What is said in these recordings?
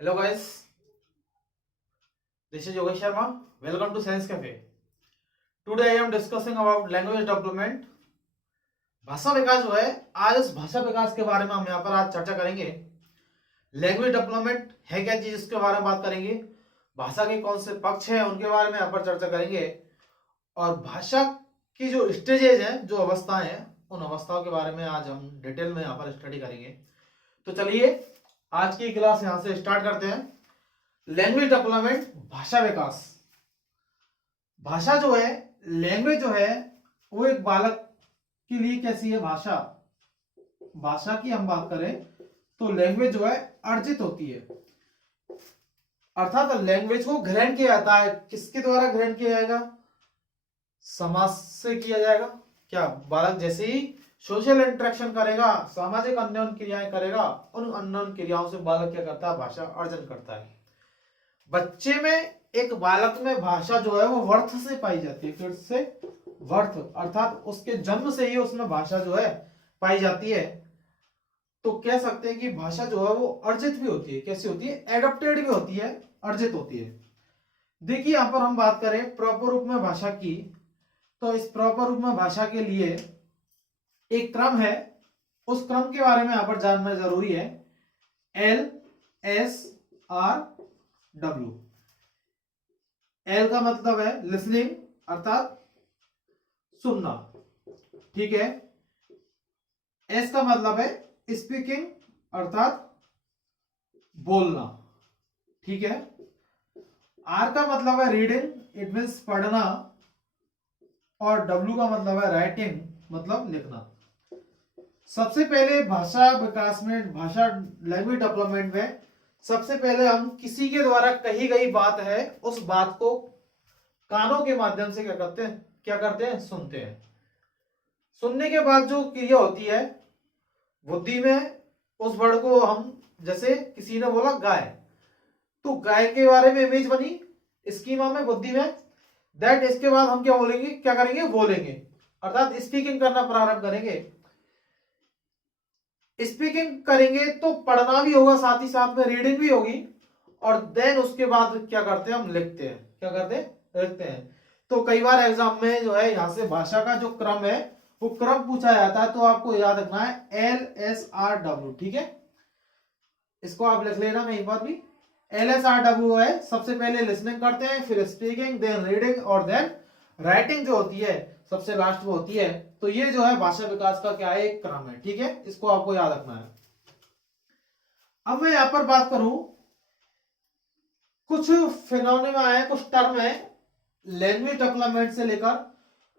Hello guys, this is Yogesh Sharma. Welcome to Science Cafe. Today I am discussing about language development. भाषा विकास जो है, आज इस भाषा विकास के बारे में हम यहाँ पर आज चर्चा करेंगे। लैंग्वेज डेवलपमेंट है क्या चीज, इसके बारे में बात करेंगे। भाषा के कौन से पक्ष हैं उनके बारे में यहाँ पर चर्चा करेंगे और भाषा की जो स्टेजेज हैं, जो अवस्थाएं हैं, उन अवस्थाओं के बारे में आज हम डिटेल में यहाँ पर स्टडी करेंगे। तो चलिए आज की क्लास यहाँ से स्टार्ट करते हैं। लैंग्वेज डेवलपमेंट, भाषा विकास। भाषा जो है, लैंग्वेज जो है, वो एक बालक के लिए कैसी है भाषा। भाषा की हम बात करें तो लैंग्वेज जो है अर्जित होती है, अर्थात लैंग्वेज को ग्रहण किया जाता है। किसके द्वारा ग्रहण किया जाएगा? समाज से किया जाएगा। क्या बालक जैसे ही सोशल इंटरेक्शन करेगा, सामाजिक अन्योन क्रियाएं करेगा, उन अन्योन क्रियाओं से बालक क्या करता है? भाषा अर्जन करता है। बच्चे में, एक बालक में भाषा जो है वो वर्थ से पाई जाती है। फिर से वर्थ, अर्थात उसके जन्म से ही उसमें भाषा जो है पाई जाती है। तो कह सकते हैं कि भाषा जो है वो अर्जित भी होती है। कैसी होती है? एडॉप्टेड भी होती है, अर्जित होती है। देखिए यहां पर हम बात करें प्रॉपर रूप में भाषा की, तो इस प्रॉपर रूप में भाषा के लिए एक क्रम है, उस क्रम के बारे में यहां पर जानना जरूरी है। LSRW। एल का मतलब है लिसनिंग, अर्थात सुनना, ठीक है। एस का मतलब है स्पीकिंग, अर्थात बोलना, ठीक है। आर का मतलब है रीडिंग, इट मीन्स पढ़ना, और डब्ल्यू का मतलब है राइटिंग, मतलब लिखना। सबसे पहले भाषा विकास में, भाषा लैंग्वेज डेवलपमेंट में, सबसे पहले हम किसी के द्वारा कही गई बात है, उस बात को कानों के माध्यम से क्या करते हैं? सुनते हैं। सुनने के बाद जो क्रिया होती है बुद्धि में, उस वर्ड को हम, जैसे किसी ने बोला गाय, तो गाय के बारे में इमेज बनी स्कीमा में, बुद्धि में। दैट इसके बाद हम क्या बोलेंगे? क्या करेंगे? बोलेंगे, अर्थात स्पीकिंग करना प्रारंभ करेंगे। स्पीकिंग करेंगे तो पढ़ना भी होगा, साथ ही साथ में रीडिंग भी होगी, और देन उसके बाद क्या करते हैं? हम लिखते हैं। क्या करते हैं? लिखते हैं। तो कई बार एग्जाम में जो है यहाँ से भाषा का जो क्रम है वो क्रम पूछा जाता है, तो आपको याद रखना है LSRW, ठीक है। इसको आप लिख लेना कहीं पर भी। LSRW है, सबसे पहले लिसनिंग करते हैं, फिर स्पीकिंग, देन रीडिंग, और देन राइटिंग जो होती है सबसे लास्ट में होती है। तो ये जो है भाषा विकास का क्या है? एक क्रम है, ठीक है। इसको आपको याद रखना है। अब मैं यहां पर बात करूं, कुछ फिनोमेना है, कुछ टर्म है लैंग्वेज डेवलपमेंट से लेकर,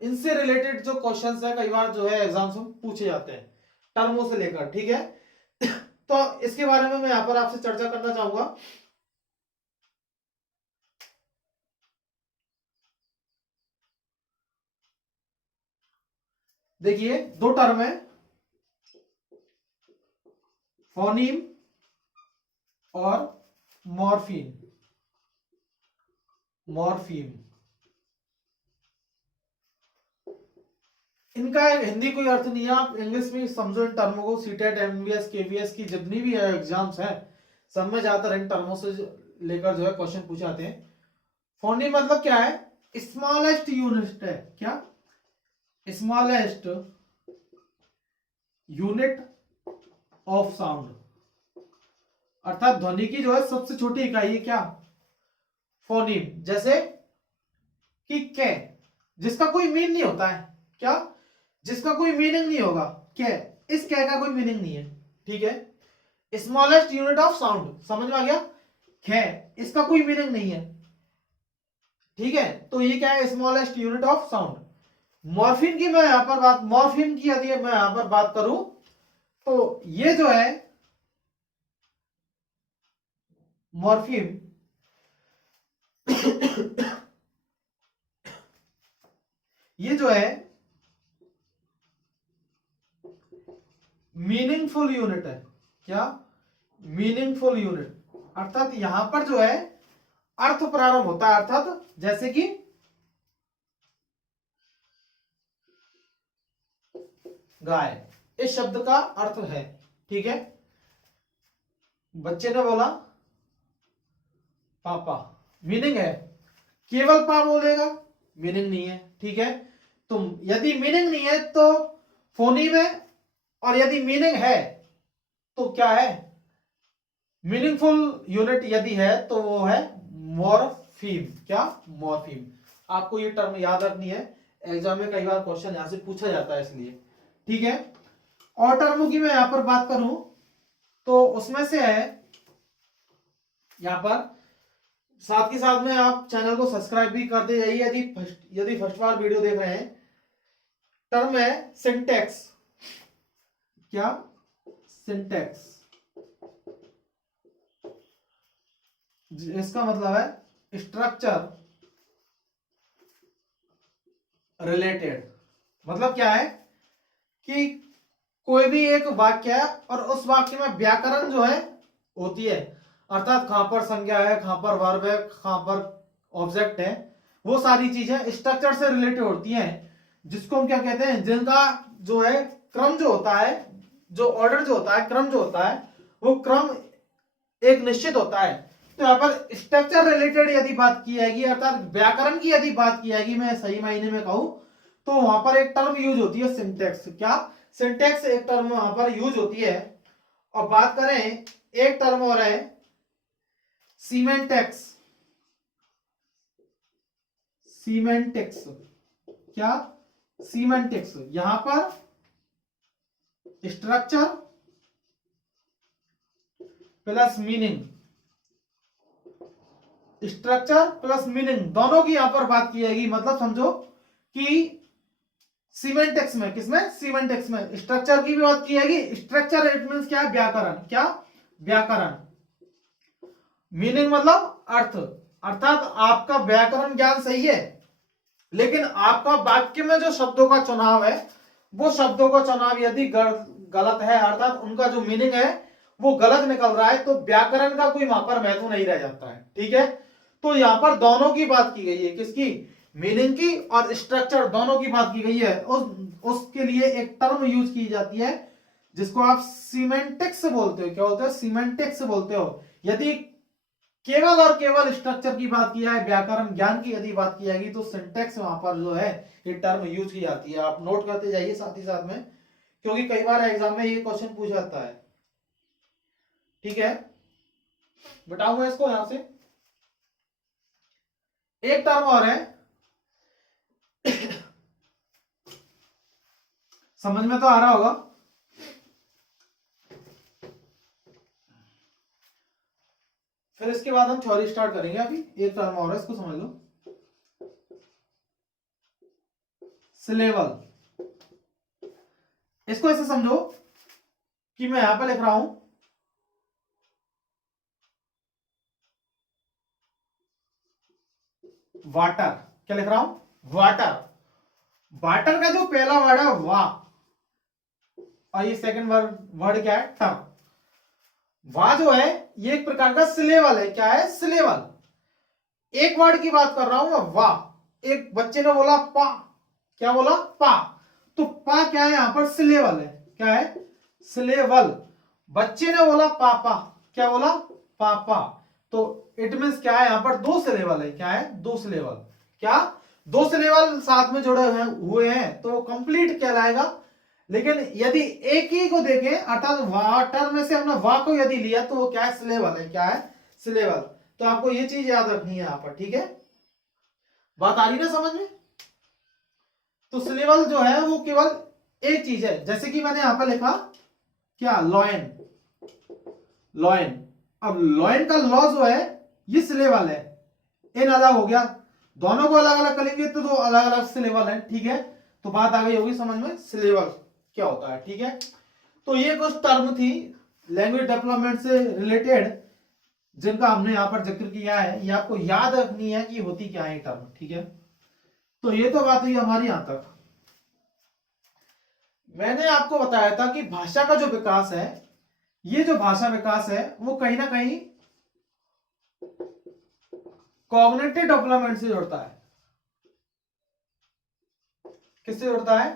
इनसे रिलेटेड जो क्वेश्चंस है कई बार जो है एग्जाम्स में पूछे जाते हैं, टर्मों से लेकर, ठीक है। तो इसके बारे में मैं यहां पर आपसे चर्चा करना चाहूंगा। देखिए दो टर्म है, फोनीम और मॉर्फीम। मॉर्फीम, इनका हिंदी कोई अर्थ नहीं है, आप इंग्लिश में समझो इन टर्मों को। सीटेट, एमबीएस, केवीएस की जितनी भी एग्जाम्स हैं, सब में ज्यादातर इन टर्मों से लेकर जो है क्वेश्चन पूछे जाते हैं। फोनी मतलब क्या है? स्मॉलेस्ट यूनिट है। क्या? स्मॉलेस्ट यूनिट ऑफ साउंड, अर्थात ध्वनि की जो है सबसे छोटी इकाई है। क्या? फोनीम। जैसे कि कै, जिसका कोई मीन नहीं होता है। क्या? जिसका कोई मीनिंग नहीं होगा। कै, इस कै का कोई मीनिंग नहीं है, ठीक है। स्मॉलेस्ट यूनिट ऑफ साउंड, समझ में आ गया? कै, इसका कोई मीनिंग नहीं है, ठीक है। तो ये क्या है? Smallest unit of sound. Morphine की मैं यहां पर बात, मॉर्फिन की यदि मैं यहां पर बात करूं तो ये जो है मॉर्फिन, ये जो है मीनिंगफुल यूनिट है। क्या? मीनिंगफुल यूनिट, अर्थात यहां पर जो है अर्थ प्रारंभ होता है, अर्थात जैसे कि गाय, इस शब्द का अर्थ है, ठीक है। बच्चे ने बोला पापा मीनिंग है, केवल पा बोलेगा मीनिंग नहीं है, ठीक है। तो यदि मीनिंग नहीं है तो फोनीम है, और यदि मीनिंग है तो क्या है, मीनिंगफुल यूनिट यदि है तो वो है मॉर्फीम। क्या, मॉर्फीम। आपको ये टर्म याद रखनी है, एग्जाम में कई बार क्वेश्चन यहां से पूछा जाता है इसलिए, ठीक है। और टर्मों की मैं यहां पर बात करूं तो उसमें से है यहां पर, साथ ही साथ में आप चैनल को सब्सक्राइब भी करते जाइए यदि फर्स्ट बार वीडियो देख रहे हैं। टर्म है सिंटैक्स। क्या, सिंटैक्स। इसका मतलब है स्ट्रक्चर रिलेटेड। मतलब क्या है कि कोई भी एक वाक्य है और उस वाक्य में व्याकरण जो है होती है, अर्थात कहां पर संज्ञा है, कहां पर वर्ब है, कहां पर ऑब्जेक्ट है, वो सारी चीजें स्ट्रक्चर से रिलेटेड होती हैं, जिसको हम क्या कहते हैं, जिनका जो है क्रम जो होता है, जो ऑर्डर जो होता है, क्रम जो होता है, वो क्रम एक निश्चित होता है। तो यहाँ पर स्ट्रक्चर रिलेटेड यदि बात की जाएगी, अर्थात व्याकरण की यदि बात की जाएगी, मैं सही मायने में कहूं तो वहां पर एक टर्म यूज होती है सिंटैक्स। क्या, सिंटैक्स एक टर्म वहां पर यूज होती है। और बात करें एक टर्म और है सीमेंटेक्स। सीमेंटेक्स। क्या, सीमेंटेक्स। यहां पर structure plus meaning, structure plus meaning दोनों की यहां पर बात की जाएगी। मतलब समझो कि सीमेंटेक्स में, किसमें, सीमेंटेक्स में स्ट्रक्चर की भी बात की जाएगी। स्ट्रक्चर इट मींस क्या है, व्याकरण। क्या, व्याकरण। मीनिंग मतलब अर्थ, अर्थात आपका व्याकरण ज्ञान सही है, लेकिन आपका वाक्य में जो शब्दों का चुनाव है, वो शब्दों का चुनाव यदि गलत है, अर्थात उनका जो मीनिंग है वो गलत निकल रहा है, तो व्याकरण का कोई वहां पर महत्व नहीं रह जाता है, ठीक है। तो यहां पर दोनों की बात की गई है, किसकी, मीनिंग की और स्ट्रक्चर दोनों की बात की गई है। उसके लिए एक टर्म यूज की जाती है जिसको आप सीमेंटिक्स बोलते हो। क्या बोलते हो, सीमेंटिक्स बोलते हो। यदि केवल और केवल स्ट्रक्चर की बात की जाए, व्याकरण ज्ञान की यदि बात की जाएगी, तो सिंटैक्स वहां पर जो है ये टर्म यूज की जाती है। आप नोट करते जाइए साथ ही साथ में, क्योंकि कई बार एग्जाम में ये क्वेश्चन पूछा जाता है, ठीक है। बताऊंगा इसको यहां से। एक टर्म और है, समझ में तो आ रहा होगा। फिर इसके बाद हम थ्योरी स्टार्ट करेंगे। अभी एक टर्म और है, इसको समझ लो, सिलेबल। इसको ऐसे समझो कि मैं यहां पर लिख रहा हूं वाटर। क्या लिख रहा हूं, वाटर। वाटर का जो पहला वर्ड है वा, और ये सेकंड वर्ड क्या है, टर्म। वा जो है ये एक प्रकार का सिलेबल है। क्या है, सिलेबल। एक वर्ड की बात कर रहा हूं मैं, वा। एक बच्चे ने बोला पा। क्या बोला, पा। तो पा क्या है, यहां पर सिलेबल है। क्या है, सिलेबल। बच्चे ने बोला पापा। क्या बोला, पापा। तो इट मींस क्या है, यहां पर दो सिलेबल है। क्या है, दो सिलेबल। क्या, दो सिलेबल साथ में जुड़े हुए हैं तो कंप्लीट कहलाएगा। लेकिन यदि एक ही को देखें, अर्थात वाटर में से हमने वा को यदि लिया तो वो क्या है, सिलेबल है। क्या है, सिलेबल। तो आपको ये चीज याद रखनी है यहां पर, ठीक है। बात आ रही ना समझ में। तो सिलेबल जो है वो केवल एक चीज है, जैसे कि मैंने यहां पर लिखा क्या, लॉयन। लॉयन। अब लॉयन का लॉ जो है ये सिलेबल है, इन अलग हो गया, दोनों को अलग अलग करेंगे तो दो अलग अलग सिलेबल है, ठीक है। तो बात आ गई होगी समझ में, सिलेबल क्या होता है, ठीक है। तो ये कुछ टर्म थी लैंग्वेज डेवलपमेंट से रिलेटेड, जिनका हमने यहां पर जिक्र किया है। ये आपको याद रखनी है कि होती क्या है टर्म, ठीक है। तो ये तो बात हुई हमारी यहां तक। मैंने आपको बताया था कि भाषा का जो विकास है, ये जो भाषा विकास है वो कहीं ना कहीं कॉग्निटिव डेवलपमेंट से जुड़ता है। किससे जुड़ता है,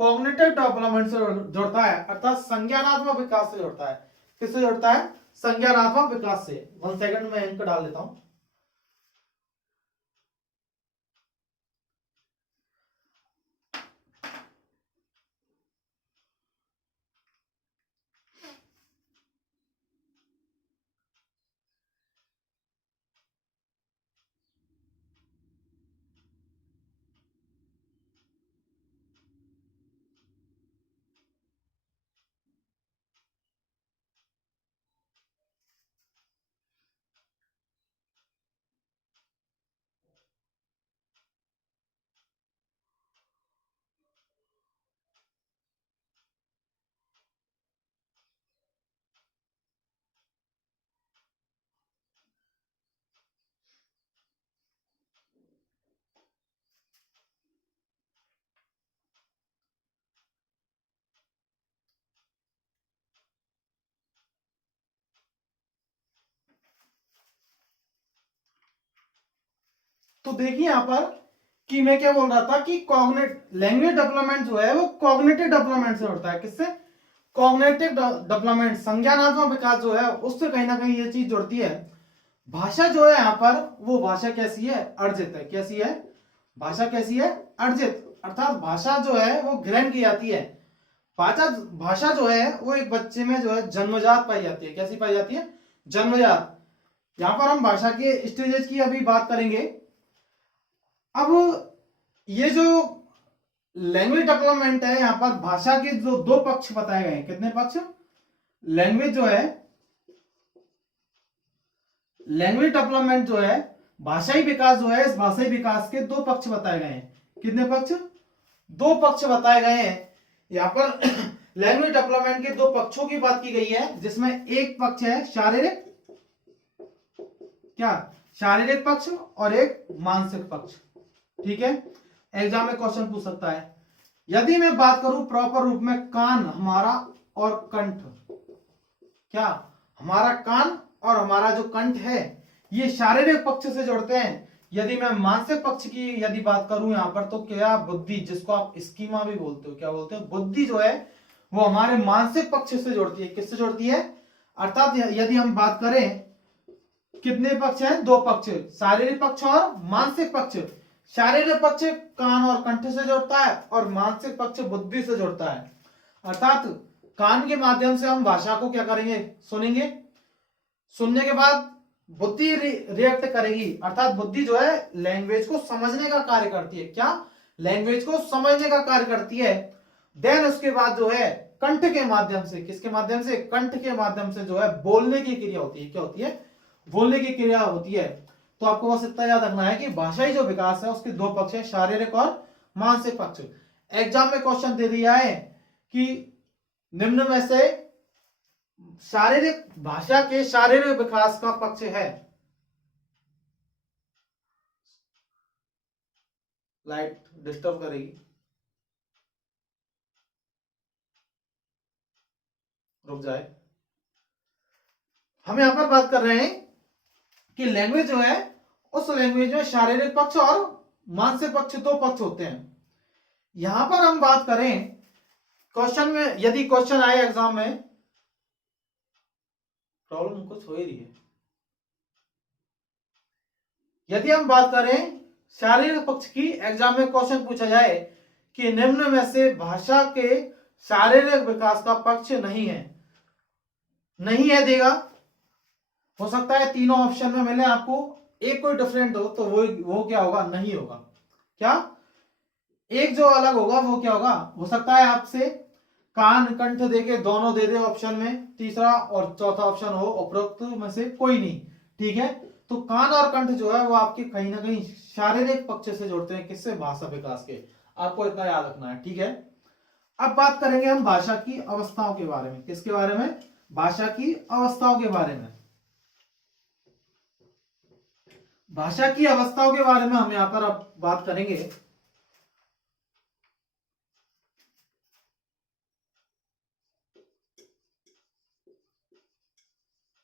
कॉग्निटिव डेवलपमेंट से जुड़ता है, अर्थात संज्ञानात्मक विकास से जुड़ता है। किससे जुड़ता है, संज्ञानात्मक विकास से। 1 सेकंड में इनको डाल देता हूं। तो देखिए यहां पर कि मैं क्या बोल रहा था कि कॉग्निट लैंग्वेज डेवलपमेंट जो है वो कॉग्निटिव डेवलपमेंट से होता है। किससे? कॉग्निटिव डेवलपमेंट, संज्ञानात्मक विकास जो है उससे कहीं ना कहीं ये चीज जुड़ती है। भाषा जो है यहाँ पर वो भाषा कैसी है? अर्जित है। कैसी है? भाषा कैसी है? अर्जित, अर्थात भाषा जो है वो ग्रहण की जाती है। भाषा जो है वो एक बच्चे में जो है जन्मजात पाई जाती है। कैसी पाई जाती है? जन्मजात। यहां पर हम भाषा के स्टेजेस की अभी बात करेंगे। अब ये जो लैंग्वेज डेवलपमेंट है यहाँ पर भाषा के जो 2 पक्ष बताए गए हैं। कितने पक्ष? लैंग्वेज जो है, लैंग्वेज डेवलपमेंट जो है, भाषाई विकास जो है, इस भाषाई विकास के 2 पक्ष बताए गए हैं। कितने पक्ष? 2 पक्ष बताए गए हैं यहाँ पर। लैंग्वेज डेवलपमेंट के 2 पक्षों की बात की गई है, जिसमें एक पक्ष है शारीरिक, क्या? शारीरिक पक्ष, और एक मानसिक पक्ष। ठीक है, एग्जाम में क्वेश्चन पूछ सकता है। यदि मैं बात करूं प्रॉपर रूप में, कान हमारा और कंठ, क्या हमारा कान और हमारा जो कंठ है ये शारीरिक पक्ष से जुड़ते हैं। यदि मैं मानसिक पक्ष की यदि बात करूं यहां पर, तो क्या बुद्धि, जिसको आप स्कीमा भी बोलते हो, क्या बोलते हो? बुद्धि जो है वो हमारे मानसिक पक्ष से जुड़ती है। किससे जुड़ती है? अर्थात यदि हम बात करें, कितने पक्ष हैं? 2 पक्ष, शारीरिक पक्ष और मानसिक पक्ष। शारीरिक पक्ष कान और कंठ से जुड़ता है और मानसिक पक्ष बुद्धि से जुड़ता है। अर्थात कान के माध्यम से हम भाषा को क्या करेंगे? सुनेंगे। सुनने के बाद बुद्धि रिएक्ट करेगी, अर्थात बुद्धि जो है लैंग्वेज को समझने का कार्य करती है। क्या? लैंग्वेज को समझने का कार्य करती है। देन उसके बाद जो है कंठ के माध्यम से, किसके माध्यम से? कंठ के माध्यम से जो है बोलने की क्रिया होती है। क्या होती है? बोलने की क्रिया होती है। तो आपको बस इतना याद रखना है कि भाषाई जो विकास है उसके 2 पक्ष है, शारीरिक और मानसिक पक्ष। एग्जाम में क्वेश्चन दे दिया है कि निम्न में से शारीरिक भाषा के शारीरिक विकास का पक्ष है। लाइट डिस्टर्ब करेगी, रुक जाए। हम यहां पर बात कर रहे हैं कि लैंग्वेज जो है, उस लैंग्वेज में शारीरिक पक्ष और मानसिक पक्ष 2 पक्ष होते हैं। यहां पर हम बात करें क्वेश्चन में, यदि क्वेश्चन आए एग्जाम में, प्रॉब्लम कुछ हो ही रही है। यदि हम बात करें शारीरिक पक्ष की, एग्जाम में क्वेश्चन पूछा जाए कि निम्न में से भाषा के शारीरिक विकास का पक्ष नहीं है, नहीं है देगा। हो सकता है तीनों ऑप्शन में मिले आपको, एक कोई डिफरेंट हो, तो वो क्या होगा? नहीं होगा। क्या? एक जो अलग होगा वो क्या होगा? हो सकता है आपसे कान कंठ देके दोनों दे दे ऑप्शन में, तीसरा और चौथा ऑप्शन हो उपरोक्त में से कोई नहीं। ठीक है, तो कान और कंठ जो है वो आपके कहीं ना कहीं शारीरिक पक्ष से जोड़ते हैं। किससे? भाषा विकास के। आपको इतना याद रखना है। ठीक है, अब बात करेंगे हम भाषा की अवस्थाओं के बारे में। किसके बारे में? भाषा की अवस्थाओं के बारे में। भाषा की अवस्थाओं के बारे में हम यहां पर अब बात करेंगे।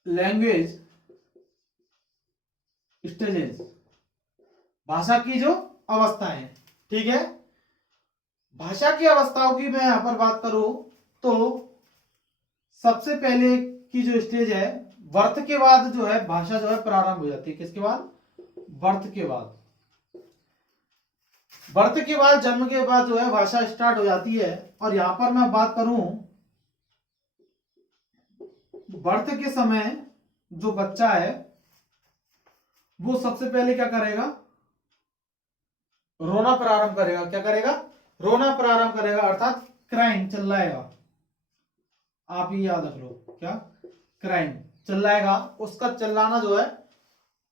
लैंग्वेज स्टेजेस, भाषा की जो अवस्थाएं। ठीक है, भाषा की अवस्थाओं की मैं यहां पर बात करूं तो सबसे पहले की जो स्टेज है बर्थ के बाद जो है भाषा जो है प्रारंभ हो जाती है। किसके बाद? बर्थ के बाद। बर्थ के बाद, जन्म के बाद जो है भाषा स्टार्ट हो जाती है। और यहां पर मैं बात करूं, बर्थ के समय जो बच्चा है वो सबसे पहले क्या करेगा? रोना प्रारंभ करेगा। क्या करेगा? रोना प्रारंभ करेगा, अर्थात क्राइम, चिल्लाएगा। आप ही याद रख लो, क्या? क्राइम, चिल्लाएगा। उसका चिल्लाना जो है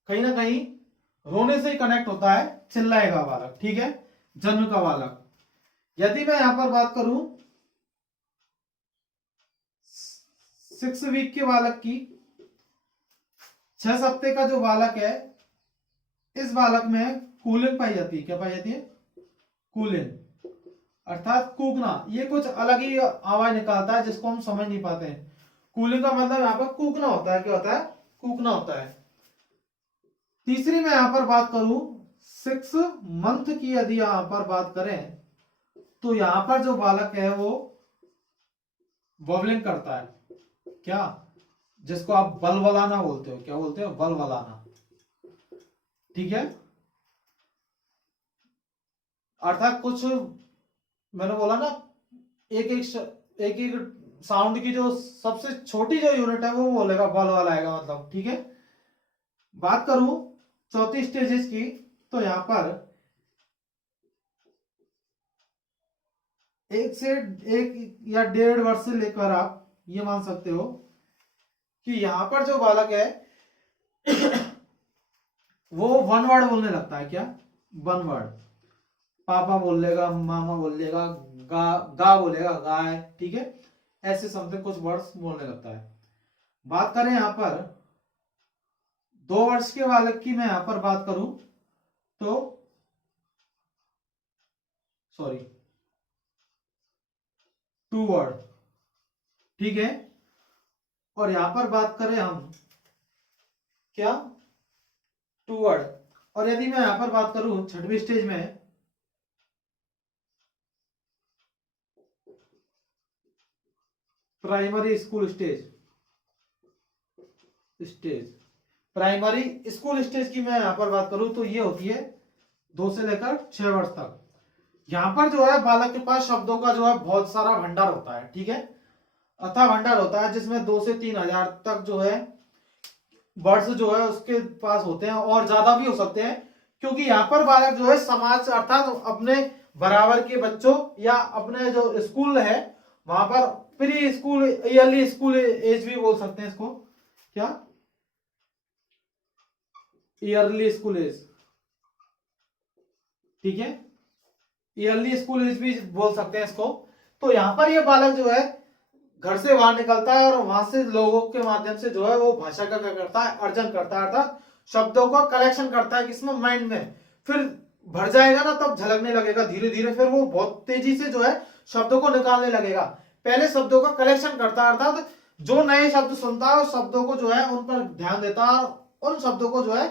कहीं ना कहीं रोने से ही कनेक्ट होता है, चिल्लाएगा बालक, ठीक है, जन्म का बालक। यदि मैं यहां पर बात करूं 6 वीक के बालक की, 6 हफ्ते का जो बालक है, इस बालक में कूलिंग पाई जाती है। क्या पाई जाती है? कूलिंग, अर्थात कूकना। ये कुछ अलग ही आवाज निकालता है जिसको हम समझ नहीं पाते हैं। कूलिंग का मतलब यहाँ पर कूकना होता है। क्या होता है? कूकना होता है। तीसरी मैं यहां पर बात करूं 6 मंथ की, यदि यहां पर बात करें तो यहां पर जो बालक है वो बबलिंग करता है। क्या? जिसको आप बलबलाना बोलते हो। क्या बोलते हो? बलबलाना, ठीक है। अर्थात कुछ, मैंने बोला ना, एक एक साउंड की जो सबसे छोटी जो यूनिट है वो बोलेगा, बल वाला आएगा, मतलब, ठीक है। बात करूं चौथी स्टेजेस की, तो यहां पर 1 से 1 या 1.5 वर्ष से लेकर आप ये मान सकते हो कि यहां पर जो बालक है वो 1 वर्ड बोलने लगता है। क्या? 1 वर्ड। पापा बोल लेगा, मामा बोल लेगा, गा गा बोलेगा, गाय, ठीक है, ऐसे समथिंग कुछ वर्ड्स बोलने लगता है। बात करें यहां पर 2 वर्ष के बालक की, मैं यहां पर बात करूं तो, सॉरी, 2 वर्ड, ठीक है। और यहां पर बात करें हम, क्या? 2 वर्ड। और यदि मैं यहां पर बात करूं 6वीं स्टेज में, primary school stage primary school stage की मैं यहां पर बात करूं तो ये होती है 2 से लेकर 6 वर्ष तक। यहां पर जो है बालक के पास शब्दों का जो है बहुत सारा भंडार होता है, ठीक है, अथाह भंडार होता है, जिसमें 2 से 3 हजार तक जो है वर्ड्स जो है उसके पास होते हैं, और ज्यादा भी हो सकते हैं, क्योंकि यहाँ पर बालक जो है समाज से, अर्थात अपने बराबर के बच्चों या अपने जो स्कूल है वहां पर, preschool, early school age भी बोल सकते हैं इसको। क्या? ईयरली स्कूल एज, ठीक है, ईयरली स्कूल एज भी बोल सकते हैं इसको। तो यहां पर ये बालक जो है घर से बाहर निकलता है और वहां से लोगों के माध्यम से जो है वो भाषा का क्या करता है? अर्जन करता है, अर्थात शब्दों का कलेक्शन करता है। किसमें? माइंड में। फिर भर जाएगा ना, तब झलकने लगेगा धीरे धीरे, फिर वो बहुत तेजी से जो है शब्दों को निकालने लगेगा। पहले शब्दों का कलेक्शन करता है, अर्थात जो नए शब्द सुनता है उस शब्दों को जो है उन पर ध्यान देता है और उन शब्दों को जो है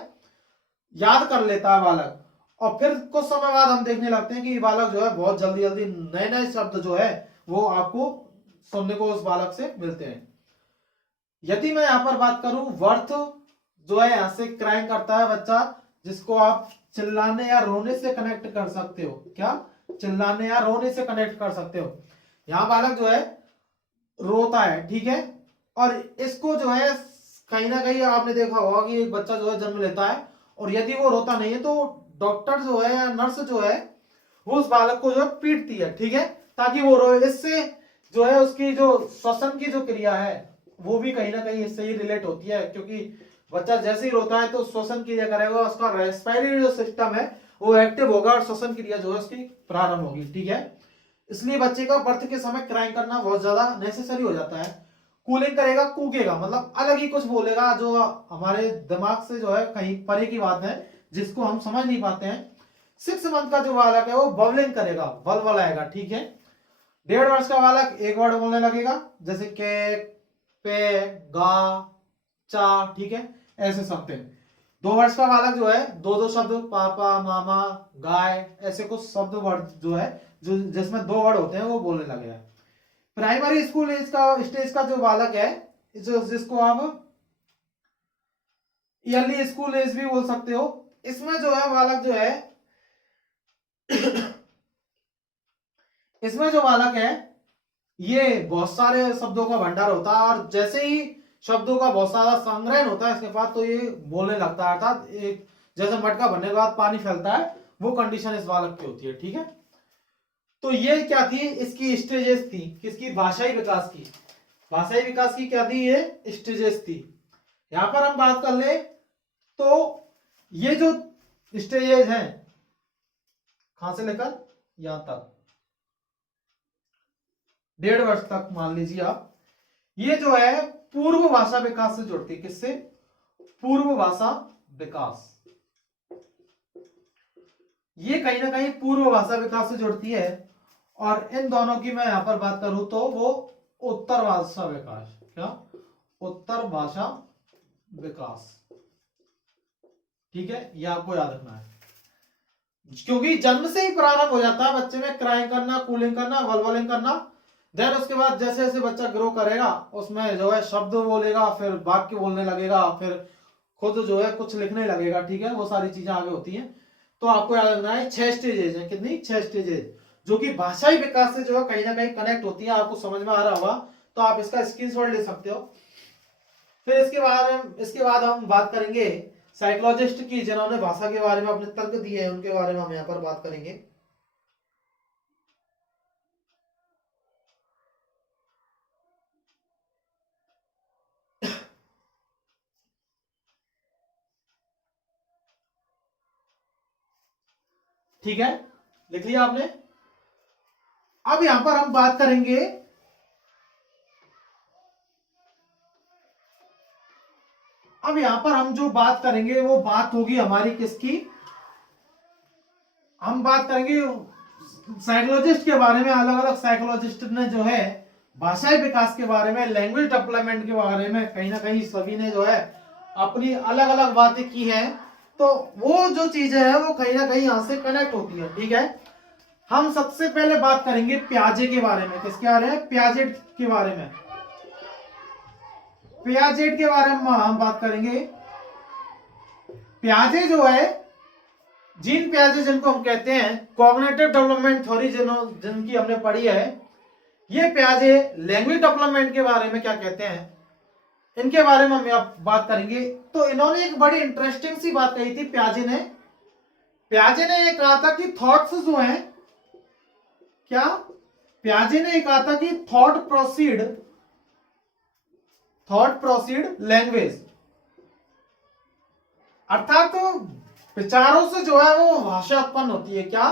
याद कर लेता है बालक। और फिर कुछ समय बाद हम देखने लगते हैं कि ये बालक जो है बहुत जल्दी जल्दी नए नए शब्द जो है वो आपको सुनने को उस बालक से मिलते हैं। यदि मैं यहां पर बात करूं वर्थ, जो है यहां से क्राइम करता है बच्चा, जिसको आप चिल्लाने या रोने से कनेक्ट कर सकते हो। क्या? चिल्लाने या रोने से कनेक्ट कर सकते हो। यहां बालक जो है रोता है, ठीक है, और इसको जो है कहीं ना कहीं आपने देखा होगा कि एक बच्चा जो है जन्म लेता है और यदि वो रोता नहीं है तो डॉक्टर जो है या नर्स जो है वो उस बालक को जो है पीटती है, ठीक है, ताकि वो रोए। इससे जो है उसकी जो श्वसन की जो क्रिया है वो भी कहीं ना कहीं इससे ही रिलेट होती है, क्योंकि बच्चा जैसे ही रोता है तो श्वसन क्रिया करेगा, उसका रेस्पिरेटरी जो सिस्टम है वो एक्टिव होगा और श्वसन क्रिया जो है उसकी प्रारंभ होगी, ठीक है। इसलिए बच्चे का बर्थ के समय क्राइम करना बहुत ज्यादा नेसेसरी हो जाता है। कूलिंग करेगा, कूकेगा, मतलब अलग ही कुछ बोलेगा जो हमारे दिमाग से जो है कहीं परे की बात है, जिसको हम समझ नहीं पाते हैं। 6 मंथ का जो बालक है वो बबलिंग करेगा, बलबलाएगा, ठीक है। 1.5 वर्ष का बालक 1 वर्ड बोलने लगेगा, जैसे के, पे, गा, चा, ठीक है, ऐसे समथिंग। 2 वर्ष का बालक जो है 2 शब्द, पापा, मामा, गाय, ऐसे कुछ शब्द वर्ड जो है जो जिसमें 2 वर्ड होते हैं वो बोलने लगेगा। प्राइमरी स्कूल स्टेज का जो बालक है, जिसको आप ईयरली स्कूल एज भी बोल सकते हो। इसमें जो है बालक जो है इसमें जो बालक है ये बहुत सारे शब्दों का भंडार होता है, और जैसे ही शब्दों का बहुत सारा संग्रहण होता है इसके बाद तो ये बोलने लगता है, अर्थात एक जैसे मटका भरने के बाद पानी फैलता है, वो कंडीशन इस बालक की होती है। ठीक है, तो ये क्या थी, इसकी स्टेजेस थी, किसकी, भाषाई विकास की। भाषाई विकास की क्या थी, ये स्टेजेस थी। यहां पर हम बात कर ले तो ये जो स्टेजेस हैं, कहां से लेकर यहां तक 1.5 वर्ष तक मान लीजिए आप, ये जो है पूर्व भाषा विकास से जुड़ती है। किससे, पूर्व भाषा विकास। ये कहीं ना कहीं पूर्व भाषा विकास से जुड़ती है। और इन दोनों की मैं यहां पर बात करूं तो वो उत्तर भाषा विकास, क्या, उत्तर भाषा विकास। ठीक है, ये आपको याद रखना है, क्योंकि जन्म से ही प्रारंभ हो जाता है बच्चे में क्राइंग करना, कूलिंग करना, वल्वलिंग करना। देन उसके बाद जैसे जैसे बच्चा ग्रो करेगा उसमें जो है शब्द बोलेगा, फिर वाक्य बोलने लगेगा, फिर खुद जो है कुछ लिखने लगेगा। ठीक है, वो सारी चीजें आगे होती हैं। तो आपको याद रखना है 6 स्टेजेज है। कितनी, 6 स्टेजेज, जो कि भाषाई विकास से जो है कहीं ना कहीं कनेक्ट होती है। आपको समझ में आ रहा होगा तो आप इसका स्क्रीनशॉट ले सकते हो। फिर इसके बाद हम बात करेंगे साइकोलॉजिस्ट की, जिन्होंने भाषा के बारे में अपने तर्क दिए हैं, उनके बारे में हम यहाँ पर बात करेंगे। ठीक है, लिख लिया आपने। अब यहां पर हम बात करेंगे अब यहां पर हम जो बात करेंगे वो बात होगी हमारी किसकी, हम बात करेंगे साइकोलॉजिस्ट के बारे में। अलग अलग साइकोलॉजिस्ट ने जो है भाषाई विकास के बारे में, लैंग्वेज डेवलपमेंट के बारे में कहीं ना कहीं सभी ने जो है अपनी अलग अलग बातें की हैं। तो वो जो चीजें हैं वो कहीं ना कहीं यहां से कनेक्ट होती है। ठीक है, हम सबसे पहले बात करेंगे प्याजे के बारे में। किसके बारे में, प्याजेट के बारे में। पियाजेट के बारे में हम बात करेंगे। पियाजे जो है, जीन पियाजे जिनको हम कहते हैं, कॉग्निटिव डेवलपमेंट थ्योरी जिनकी हमने पढ़ी है, ये पियाजे लैंग्वेज डेवलपमेंट के बारे में क्या कहते हैं, इनके बारे में हम बात करेंगे। तो इन्होंने एक बड़ी इंटरेस्टिंग सी बात कही थी पियाजे ने ये कहा था कि थॉट्स जो हैं, क्या, पियाजे ने ये कहा था कि थॉट प्रोसीड लैंग्वेज, अर्थात तो विचारों से जो है वो भाषा उत्पन्न होती है। क्या,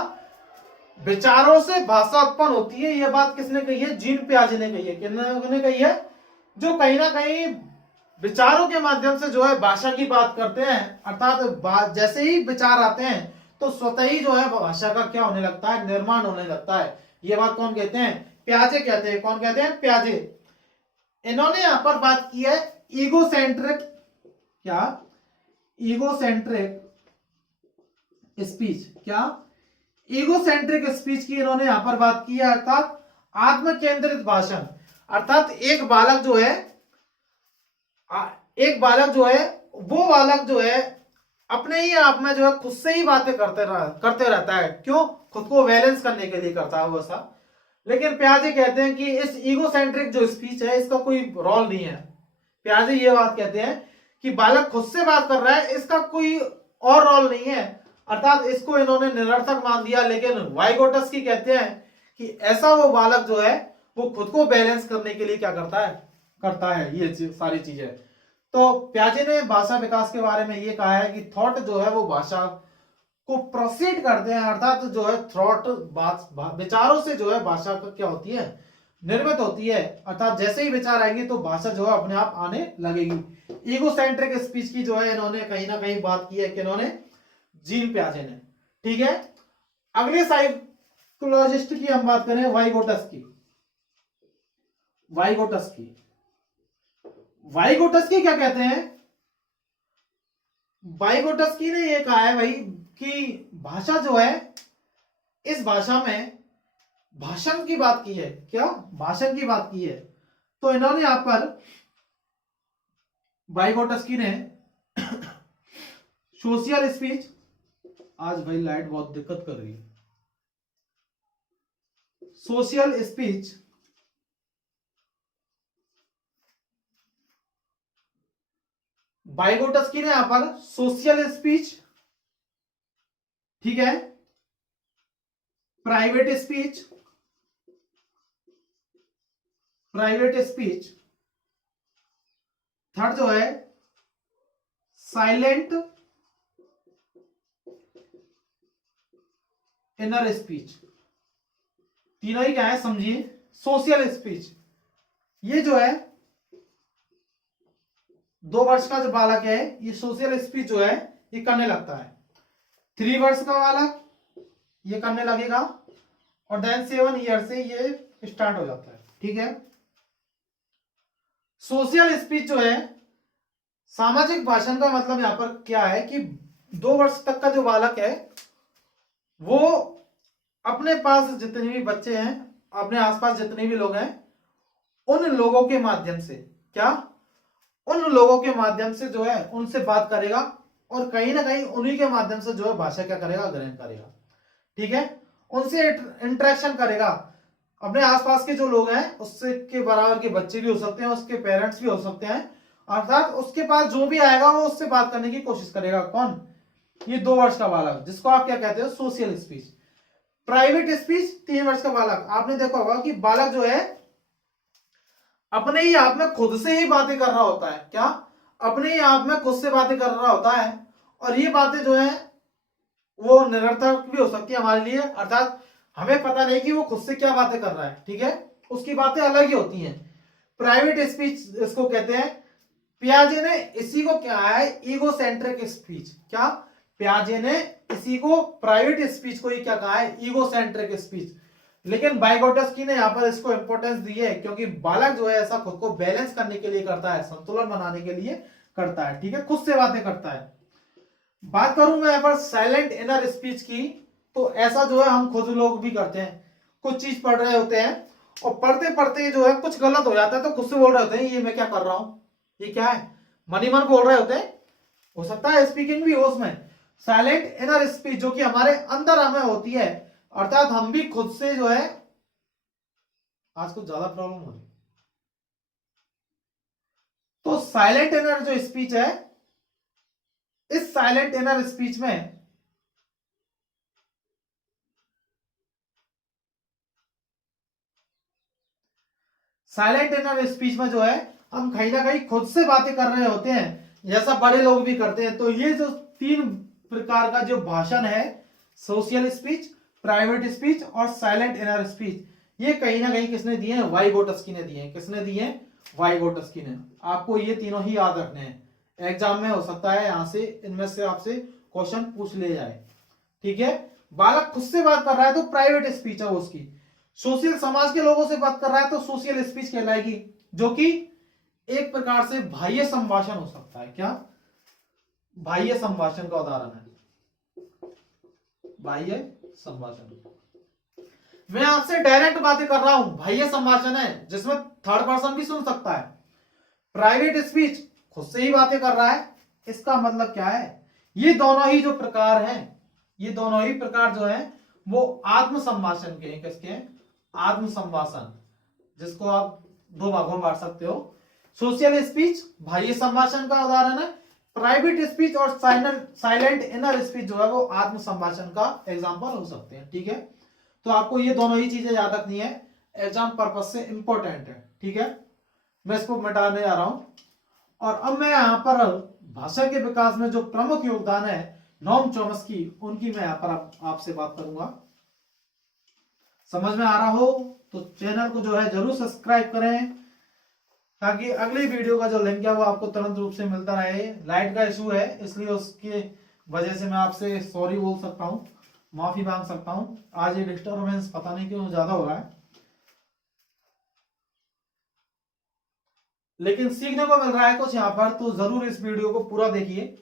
विचारों से भाषा उत्पन्न होती है। यह बात किसने कही है, जीन पियाजे ने कही है। किसने कही है, जो कहीं ना कहीं विचारों के माध्यम से जो है भाषा की बात करते हैं, अर्थात जैसे ही विचार आते हैं तो स्वतः ही जो है भाषा का क्या होने लगता है, निर्माण होने लगता है। यह बात कौन कहते हैं, पियाजे कहते हैं। कौन कहते हैं, पियाजे। इन्होंने यहां पर बात की है ईगोसेंट्रिक, क्या, ईगोसेंट्रिक स्पीच। क्या, ईगोसेंट्रिक स्पीच की इन्होंने यहां पर बात की है, अर्थात आत्म केंद्रित भाषण। अर्थात एक बालक जो है वो बालक जो है अपने ही आप में जो है खुद से ही बातें करते रहता है। क्यों, खुद को बैलेंस करने के लिए करता है वो ऐसा। लेकिन पियाजे कहते हैं कि इस ईगोसेंट्रिक जो स्पीच है इसका कोई रोल नहीं है। पियाजे ये बात कहते हैं कि बालक खुद से बात कर रहा है, इसका कोई और रोल नहीं है, अर्थात इसको इन्होंने निरर्थक मान दिया। लेकिन वाइगोटस्की कहते हैं कि ऐसा वो बालक जो है वो खुद को बैलेंस करने के लिए क्या करता है ये सारी चीजें। तो पियाजे ने भाषा विकास के बारे में ये कहा है कि थॉट जो है वो भाषा को प्रोसीड करते हैं, अर्थात जो है थॉट विचारों से जो है भाषा का क्या होती है, निर्मित होती है। अर्थात जैसे ही विचार आएंगे तो भाषा जो है अपने आप आने लगेगी। ईगोसेंट्रिक स्पीच की जो है इन्होंने कहीं ना कहीं बात की है कि इन्होंने, जीन पियाजे ने। ठीक है, अगले साइकोलॉजिस्ट की हम बात करें, वाइगोटस्की क्या कहते हैं, वाइगोटस्की ने यह कहा है भाई कि भाषा जो है, इस भाषा में भाषण की बात की है। क्या, भाषण की बात की है। तो इन्होंने यहां पर वाइगोटस्की ने सोशल स्पीच, आज भाई लाइट बहुत दिक्कत कर रही है। सोशल स्पीच, बाइगोटस की ना यहां पर सोशल स्पीच, ठीक है, private speech, private speech, third जो है साइलेंट इनर स्पीच। तीनों ही क्या है समझिए, सोशल स्पीच। ये जो है 2 वर्ष का जो बालक है ये सोशल स्पीच जो है ये करने लगता है। 3 वर्ष का बालक ये करने लगेगा और देन 7 ईयर से ये स्टार्ट हो जाता है, ठीक है। सोशल स्पीच जो है, सामाजिक भाषण का मतलब यहां पर क्या है कि 2 वर्ष तक का जो बालक है वो अपने पास जितने भी बच्चे हैं, अपने आसपास जितने भी लोग हैं, उन लोगों के माध्यम से क्या, उन लोगों के माध्यम से जो है उनसे बात करेगा और कहीं ना कहीं उन्हीं के माध्यम से जो है भाषा क्या करेगा, ग्रहण करेगा, ठीक है। उनसे इंटरेक्शन करेगा। अपने आसपास के जो लोग हैं उससे के बराबर के बच्चे भी हो सकते हैं, उसके पेरेंट्स भी हो सकते हैं, अर्थात उसके पास जो भी आएगा वो उससे बात करने की कोशिश करेगा। कौन? ये 2 वर्ष का बालक, जिसको आप क्या कहते हो, सोशल स्पीच। प्राइवेट स्पीच 3 वर्ष का बालक, आपने देखा होगा कि बालक जो है अपने ही आप में खुद से ही बातें कर रहा होता है। क्या? अपने ही आप में खुद से बातें कर रहा होता है, और ये बातें जो है वो निरर्थक भी हो सकती है हमारे लिए, अर्थात हमें पता नहीं कि वो खुद से क्या बातें कर रहा है, ठीक है, उसकी बातें अलग ही होती हैं। प्राइवेट स्पीच इसको कहते हैं। पियाजे ने इसी को क्या है, ईगो सेंट्रिक स्पीच। क्या? पियाजे ने इसी को, प्राइवेट स्पीच को ही क्या कहा है, ईगो सेंट्रिक स्पीच। लेकिन बाइगोटस्की ने यहां पर इसको इंपॉर्टेंस दी है क्योंकि बालक जो है ऐसा खुद को बैलेंस करने के लिए करता है, संतुलन बनाने के लिए करता है, ठीक है, खुद से बातें करता है। बात करूं मैं यहां पर साइलेंट इनर स्पीच की, तो ऐसा जो है हम खुद लोग भी करते हैं। कुछ चीज पढ़ रहे होते हैं और पढ़ते पढ़ते जो है कुछ गलत हो जाता है तो खुद से बोल रहे होते हैं ये मैं क्या कर रहा हूं, ये क्या है, मन ही मन बोल रहे होते हैं। हो सकता है स्पीकिंग भी हो उसमें। साइलेंट इनर स्पीच जो कि हमारे अंदर हमें होती है, अर्थात हम भी खुद से जो है, आज कुछ ज्यादा प्रॉब्लम हो रही, तो साइलेंट इनर जो स्पीच है, इस साइलेंट इनर स्पीच में साइलेंट इनर स्पीच में जो है हम कहीं ना कहीं खुद से बातें कर रहे होते हैं, जैसा बड़े लोग भी करते हैं। तो ये जो 3 प्रकार का जो भाषण है, सोशल स्पीच, प्राइवेट स्पीच और साइलेंट इनर स्पीच, ये कहीं ना कहीं किसने दिए हैं, वाइगोटस्की ने दिए हैं। किसने दिए हैं? वाइगोटस्की ने। आपको ये तीनों ही याद रखने हैं, एग्जाम में हो सकता है यहां से इनमें से आपसे क्वेश्चन पूछ ले जाए, ठीक है। बालक खुद से बात कर रहा है तो प्राइवेट स्पीच है वो उसकी। सोशल, समाज के लोगों से बात कर रहा है तो सोशल स्पीच कहलाएगी, जो कि एक प्रकार से बाह्य संभाषण हो सकता है। क्या? बाह्य संभाषण का उदाहरण है बाह्य संभाषण। मैं आपसे डायरेक्ट बातें कर रहा हूं, बाह्य संभाषण है जिसमें थर्ड पर्सन भी सुन सकता है। प्राइवेट स्पीच खुद से ही बातें कर रहा है। इसका मतलब क्या है, ये दोनों ही जो प्रकार हैं, ये दोनों ही प्रकार जो है वो आत्म संभाषण के हैं। किसके हैं? आत्म संभाषण, जिसको आप 2 भागों में बांट सकते हो। सोशल स्पीच बाह्य संभाषण का उदाहरण है, प्राइवेट स्पीच और साइलेंट इनर स्पीच जो है वो आत्म संभाषण का एग्जांपल हो सकते हैं, ठीक है। तो आपको ये दोनों ही चीजें याद रखनी है, एग्जाम पर्पस से इंपॉर्टेंट है, ठीक है। मैं इसको मिटाने जा रहा हूं। और अब मैं यहां पर भाषा के विकास में जो प्रमुख योगदान है नोम चॉम्स्की, उनकी मैं यहां पर आपसे बात करूंगा। समझ में आ रहा हो तो चैनल को जो है जरूर सब्सक्राइब करें, ताकि अगली वीडियो का जो लिंक है वो आपको तुरंत रूप से मिलता रहे। लाइट का इशू है इसलिए उसके वजह से मैं आपसे सॉरी बोल सकता हूं, माफी मांग सकता हूं। आज ये डिस्टर्बेंस पता नहीं क्यों ज्यादा हो रहा है, लेकिन सीखने को मिल रहा है कुछ यहाँ पर, तो जरूर इस वीडियो को पूरा देखिए।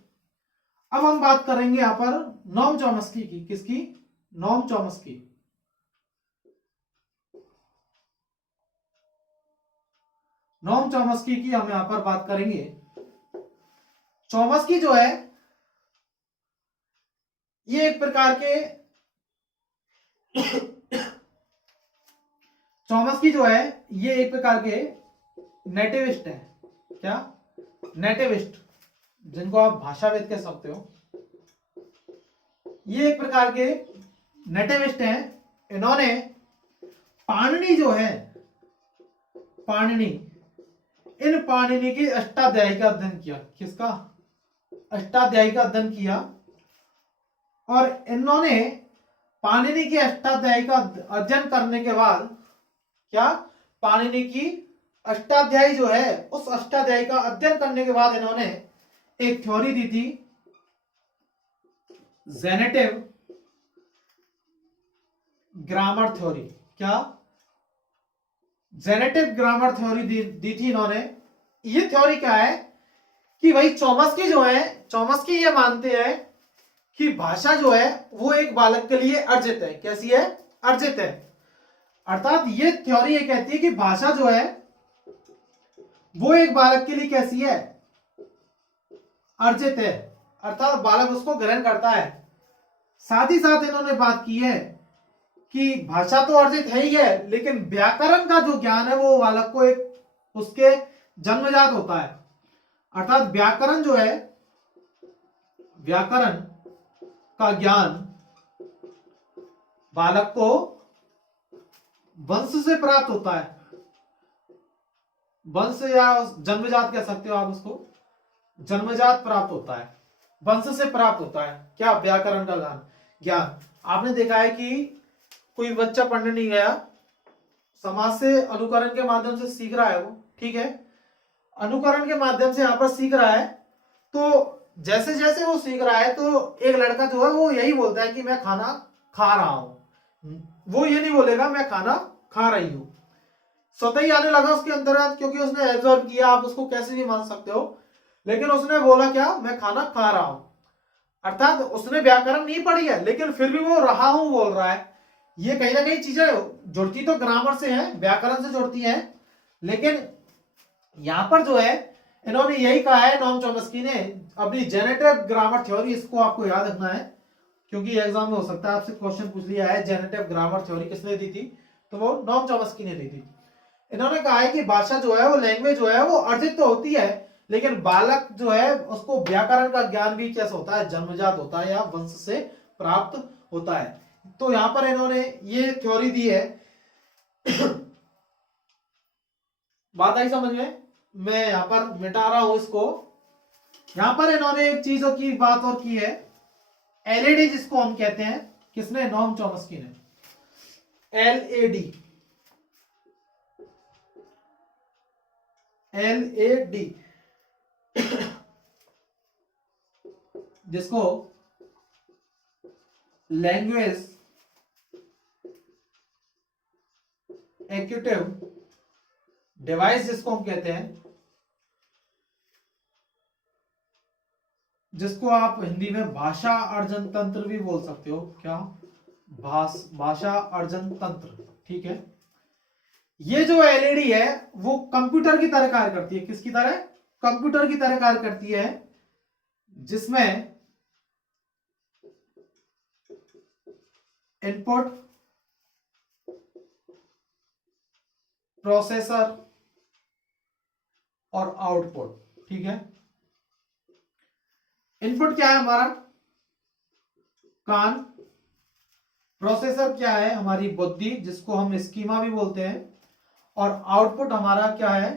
अब हम बात करेंगे यहाँ पर नोम चॉम्स्की की। किसकी? Noam Chomsky. नोम चॉम्स्की की हम यहां पर बात करेंगे। चॉम्स्की जो है ये एक प्रकार के चॉम्स्की जो है ये एक प्रकार के नेटिविस्ट है। क्या? नेटिविस्ट, जिनको आप भाषाविद कह सकते हो। ये एक प्रकार के नेटिविस्ट हैं। इन्होंने पाणिनि जो है, पाणिनि, इन पाणिनि की अष्टाध्यायी का अध्ययन किया। किसका? अष्टाध्यायी का अध्ययन किया। और इन्होंने पाणिनि की अष्टाध्यायी का अध्ययन करने के बाद क्या, पाणिनि की अष्टाध्यायी जो है उस अष्टाध्यायी का अध्ययन करने के बाद इन्होंने एक थ्योरी दी थी, जेनेटिव ग्रामर थ्योरी। क्या? जेनेटिव ग्रामर थ्योरी दी थी इन्होंने। ये थ्योरी क्या है कि भाई चॉम्स्की जो है, चॉम्स्की ये मानते हैं कि भाषा जो है वो एक बालक के लिए अर्जित है। कैसी है? अर्जित है। अर्थात ये थ्योरी ये कहती है कि भाषा जो है वो एक बालक के लिए कैसी है? अर्जित है। अर्थात बालक उसको ग्रहण करता है। साथ ही साथ इन्होंने बात की है कि भाषा तो अर्जित है ही है, लेकिन व्याकरण का जो ज्ञान है वो बालक को एक उसके जन्मजात होता है। अर्थात व्याकरण जो है, व्याकरण का ज्ञान बालक को वंश से प्राप्त होता है। वंश या जन्मजात कह सकते हो आप उसको, जन्मजात प्राप्त होता है, वंश से प्राप्त होता है। क्या? व्याकरण का ज्ञान। आपने देखा है कि कोई बच्चा पढ़ने नहीं गया, समाज से अनुकरण के माध्यम से सीख रहा है वो, ठीक है, अनुकरण के माध्यम से यहां पर सीख रहा है। तो जैसे जैसे वो सीख रहा है तो एक लड़का जो है वो यही बोलता है कि मैं खाना खा रहा हूं। वो ये नहीं बोलेगा मैं खाना खा रही हूं, स्वतः ही आने लगा उसके अंदर, क्योंकि उसने एब्जॉर्ब किया। आप उसको कैसे भी मान सकते हो, लेकिन उसने बोला क्या? मैं खाना खा रहा हूं। अर्थात उसने व्याकरण नहीं पढ़ी है, लेकिन फिर भी वो रहा हूं बोल रहा है। ये कहीं ना कहीं चीजें जुड़ती तो ग्रामर से हैं, व्याकरण से जुड़ती हैं, लेकिन यहां पर जो है इन्होंने यही कहा है, नॉम चॉम्स्की ने अपनी जेनेटिव ग्रामर थ्योरी, इसको आपको याद रखना है क्योंकि एग्जाम में हो सकता है आपसे क्वेश्चन पूछ लिया है, जेनेटिव ग्रामर थ्योरी किसने दी थी? तो वो नॉम चॉम्स्की ने दी थी। इन्होंने कहा है कि भाषा जो है वो, लैंग्वेज जो है वो अर्जित तो होती है, लेकिन बालक जो है उसको व्याकरण का ज्ञान भी कैसे होता है? जन्मजात होता है या वंश से प्राप्त होता है। तो यहां पर इन्होंने ये थ्योरी दी है। बात आई समझ में? मैं यहां पर मिटा रहा हूं इसको। यहां पर इन्होंने एक चीज की बात और की है, एलईडी जिसको हम कहते हैं। किसने? नॉम चॉम्स्की ने। एलएडी, एलएडी जिसको लैंग्वेज एक्यूटिव डिवाइस जिसको हम कहते हैं, जिसको आप हिंदी में भाषा अर्जन तंत्र भी बोल सकते हो। क्या? भाषा अर्जन तंत्र, ठीक है। ये जो एलईडी है वो कंप्यूटर की तरह कार्य करती है। किसकी तरह? कंप्यूटर की तरह कार्य करती है, जिसमें इनपुट, प्रोसेसर और आउटपुट, ठीक है। इनपुट क्या है हमारा? कान। प्रोसेसर क्या है? हमारी बुद्धि, जिसको हम स्कीमा भी बोलते हैं। और आउटपुट हमारा क्या है?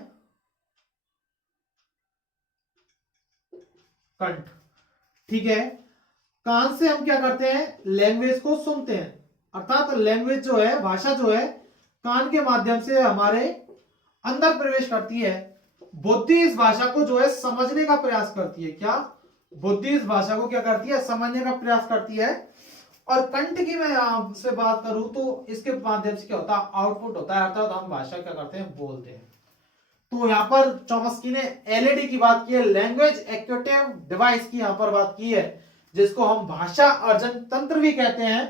कंठ, ठीक है। कान से हम क्या करते हैं? लैंग्वेज को सुनते हैं। अर्थात लैंग्वेज जो है, भाषा जो है, कान के माध्यम से हमारे अंदर प्रवेश करती है। बुद्धि इस भाषा को जो है समझने का प्रयास करती है। क्या? बुद्धि इस भाषा को क्या करती है? समझने का प्रयास करती है। और कंठ की मैं आपसे बात करूं तो इसके माध्यम से क्या होता है? आउटपुट होता है। अर्थात हम भाषा क्या करते हैं? बोलते हैं। तो यहां पर चॉम्स्की ने एलईडी की बात की है, लैंग्वेज एक्यूटिव डिवाइस की यहां पर बात की है, जिसको हम भाषा अर्जन तंत्र भी कहते हैं।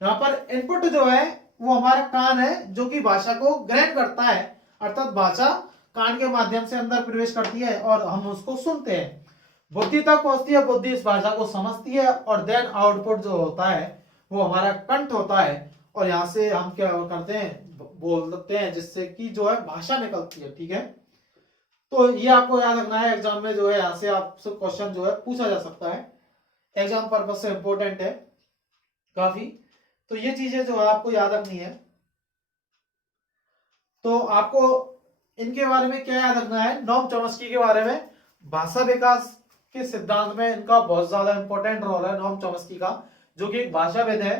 यहां पर इनपुट जो है वो हमारा कान है, जो कि भाषा को ग्रहण करता है। अर्थात भाषा कान के माध्यम से अंदर प्रवेश करती है और हम उसको सुनते हैं। बुद्धि तक पहुंचती है, बुद्धि इस भाषा को समझती है, और देन आउटपुट जो होता है वो हमारा कंठ होता है, और यहाँ से हम क्या करते हैं, बोलते हैं, जिससे कि जो है भाषा निकलती है। ठीक है, तो ये आपको याद रखना है, एग्जाम में जो है यहाँ से आपसे क्वेश्चन जो है पूछा जा सकता है, एग्जाम पर्पज से इंपॉर्टेंट है काफी। तो ये चीजें जो है आपको याद रखनी है। तो आपको इनके बारे में क्या याद रखना है, नोम चॉम्स्की के बारे में, भाषा विकास के सिद्धांत में इनका बहुत ज्यादा इंपॉर्टेंट रोल है, नोम चॉम्स्की का, जो कि एक भाषाविद है।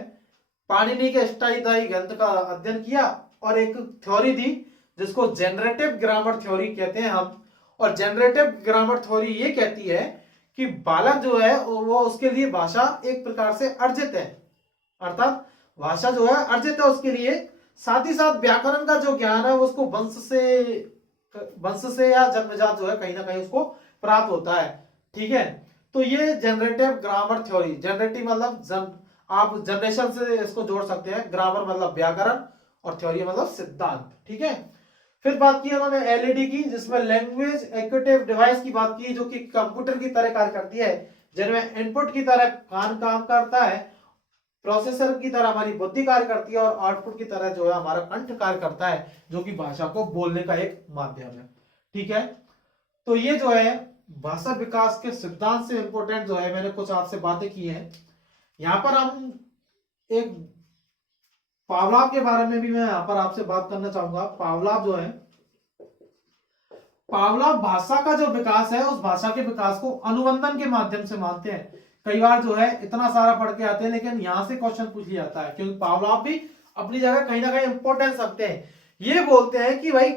पाणिनि के अष्टाध्यायी ग्रंथ का अध्ययन किया, और एक थ्योरी दी जिसको जनरेटिव ग्रामर थ्योरी कहते हैं हम। और जनरेटिव ग्रामर थ्योरी ये कहती है कि बालक जो है वो उसके लिए भाषा एक प्रकार से अर्जित है, अर्थात भाषा जो है अर्जित है उसके लिए। साथ ही साथ व्याकरण का जो ज्ञान है उसको वंश से या जन्मजात जो है कहीं ना कहीं उसको प्राप्त होता है। ठीक है, तो ये जनरेटिव ग्रामर थ्योरी, जनरेटिव मतलब आप जनरेशन से इसको जोड़ सकते हैं, ग्रामर मतलब व्याकरण, और थ्योरी मतलब सिद्धांत। ठीक है, फिर बात की उन्होंने एलईडी की, जिसमें लैंग्वेज एक्विटिव डिवाइस की बात की, जो कि कंप्यूटर की तरह कार्य करती है, जिनमें इनपुट की तरह काम करता है, प्रोसेसर की तरह हमारी बुद्धि कार्य करती है, और आउटपुट की तरह जो है हमारा कंठ कार्य करता है, जो कि भाषा को बोलने का एक माध्यम है। ठीक है, तो ये जो है भाषा विकास के सिद्धांत से इंपॉर्टेंट जो है मैंने कुछ आपसे बातें की हैं। यहां पर हम एक पावलाव के बारे में भी मैं यहां पर आपसे बात करना चाहूंगा। पावलाव जो है, पावलाव भाषा का जो विकास है उस भाषा के विकास को अनुबंधन के माध्यम से मानते हैं। कई बार जो है इतना सारा पढ़ के आते हैं, लेकिन यहां से क्वेश्चन पूछ लिया जाता है, क्योंकि पावलाव भी अपनी जगह कहीं ना कहीं इंपॉर्टेंस रखते हैं। ये बोलते हैं कि भाई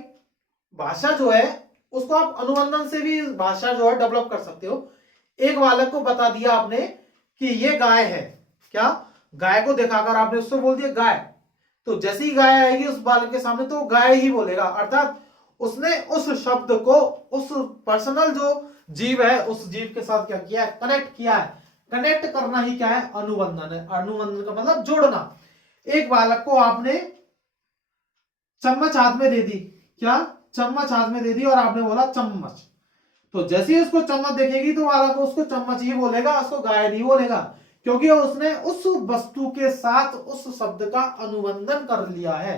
भाषा जो है उसको आप अनुबंधन से भी भाषा जो है डेवलप कर सकते हो। एक बालक को बता दिया आपने कि ये गाय है, क्या गाय को दिखाकर आपने उससे बोल दिया गाय, तो जैसी ही गाय आएगी उस बालक के सामने तो गाय ही बोलेगा, अर्थात उसने उस शब्द को उस पर्सनल जो जीव है उस जीव के साथ क्या किया है, कनेक्ट किया है। कनेक्ट करना ही क्या है, अनुबंधन है। अनुबंधन का मतलब जोड़ना। एक बालक को आपने चम्मच हाथ में दे दी, क्या चम्मच हाथ में दे दी, और आपने बोला चम्मच, तो जैसे ही उसको चम्मच देखेगी तो बालक उसको चम्मच ही बोलेगा, उसको गाय नहीं बोलेगा, क्योंकि उसने उस वस्तु के साथ उस शब्द का अनुबंधन कर लिया है।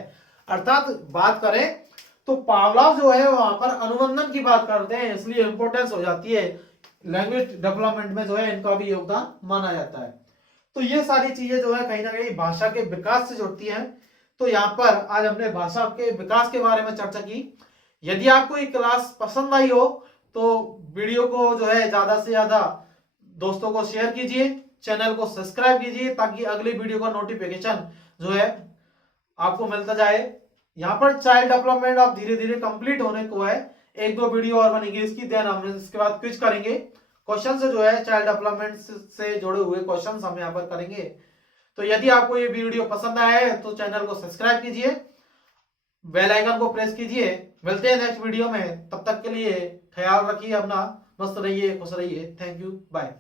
अर्थात बात करें तो पावलाव जो है वहां पर अनुबंधन की बात करते हैं, इसलिए इंपॉर्टेंस हो जाती है। लैंग्वेज डेवलपमेंट में जो है इनका भी योगदान माना जाता है। तो ये सारी चीजें जो है कहीं ना कहीं भाषा के विकास से जुड़ती हैं। तो यहाँ पर आज हमने भाषा के विकास के बारे में चर्चा की। यदि आपको ये क्लास पसंद आई हो तो वीडियो को जो है ज्यादा से ज्यादा दोस्तों को शेयर कीजिए, चैनल को सब्सक्राइब कीजिए, ताकि अगली वीडियो का नोटिफिकेशन जो है आपको मिलता जाए। यहाँ पर चाइल्ड डेवलपमेंट अब धीरे धीरे कंप्लीट होने को है, एक दो वीडियो और बनेगी इसकी, देन हम इसके बाद क्विज करेंगे। क्वेश्चन जो है चाइल्ड डेवलपमेंट से जुड़े हुए क्वेश्चन हम यहाँ पर करेंगे। तो यदि आपको ये वीडियो पसंद आया है तो चैनल को सब्सक्राइब कीजिए, बेल आइकन को प्रेस कीजिए। मिलते हैं नेक्स्ट वीडियो में, तब तक के लिए ख्याल रखिए अपना, मस्त रहिए, खुश रहिए। Thank you, bye.